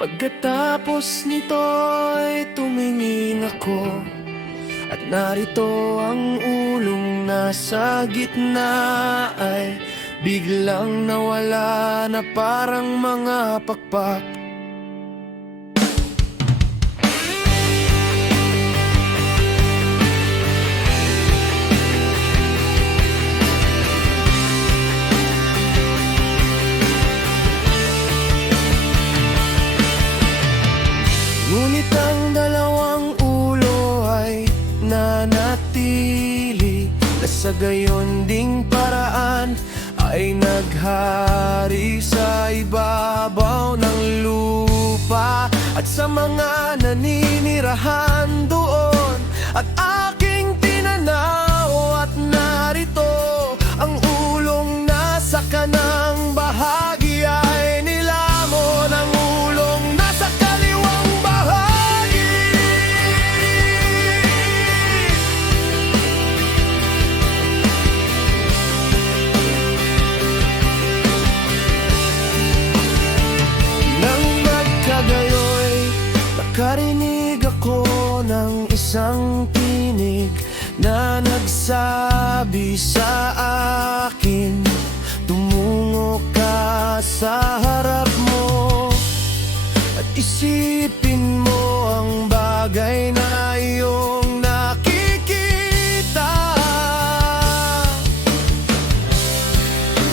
Pagkatapos nito'y tumingin ako, at narito ang ulong nasa gitna ay biglang nawala na parang mga pakpak. Ngunit ang dalawang ulo ay nanatili, na sa gayon ding paraan ay naghari sa ibabaw ng lupa at sa mga naninirahan doon. At aking tinanaw at narito ang ulong nasa kanang bahagi ay nilamon ang ulong nasa kaliwang bahagi. Nang magkagayoy, nakarinig ako ng isang tinig na nagsabi sa akin, tumungo ka sa harap mo at isipin mo ang bagay na iyong nakikita.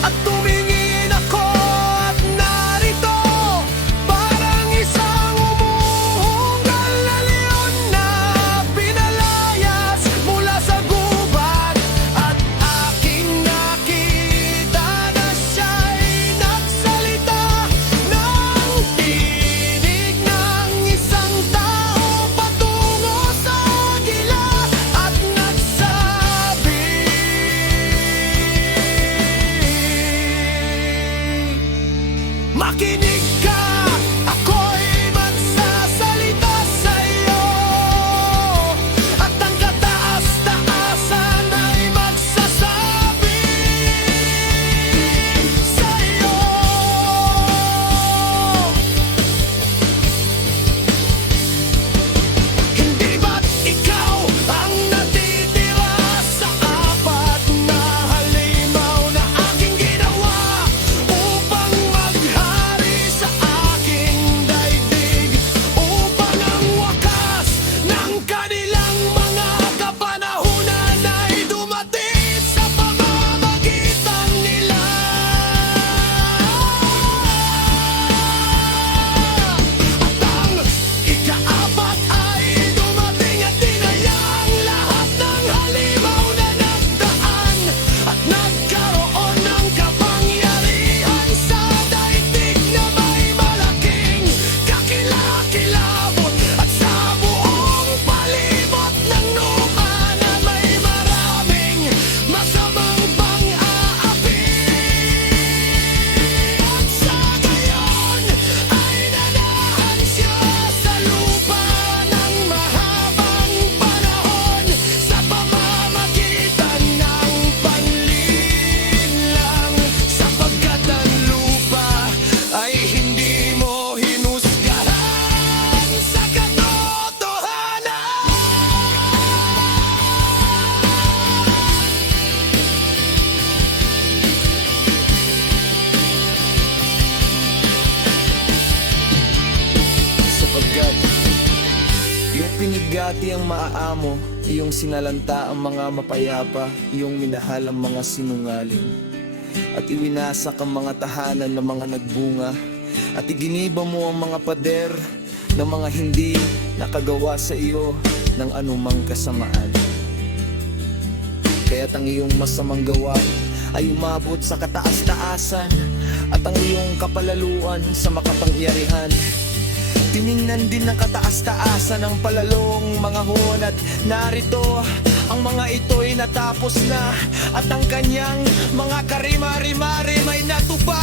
At tumingin ako at narito parang isang umuunggal na leon na pinalayas mula sa gubat. At aking nakita na siya'y nagsalita ng tinig ng isang tao patungo sa agila at nagsabi, makinig ka, ako'y magsasalita sa'yo. At ang kataas-taasan ay magsasabi sa'yo. Hindi ba't ikaw ang natitira sa apat na halimaw na aking ginawa upang maghari sa aking daigdig, upang ang wakas ng kanilang mga kapanahunan ay dumating sa pamamagitan nila. At ang ikaapat ay dumating at tinayang lahat ng halimaw na nagdaan at nagkaroon ng kapangyarihan sa daigdig na may malaking kakilakilabot at sa buong palibot ng lupa na may maraming masamang pang-aapi. At sa gayon ay nanahan siya sa lupa ng mahabang panahon sa pamamagitan ng panlinlang, sapagkat ang lupa ay hindi mo hinusgahan sa katotohanan. Sapagkat iyong pinigati ang maaamo, iyong sinalanta ang mga mapayapa, iyong minahal ang mga sinungaling, at iwinasak ang mga tahanan ng mga nagbunga, at iginiba mo ang mga pader ng mga hindi nakagawa sa iyo ng anumang kasamaan. Kaya't ang iyong masamang gawa ay umabot sa kataas-taasan, at ang iyong kapalaluan sa makapangyarihan. Tiningnan din ng kataas-taasan ang palalong mga hon, at narito ang mga ito'y natapos na, at ang kanyang mga karimari-mari may natupad.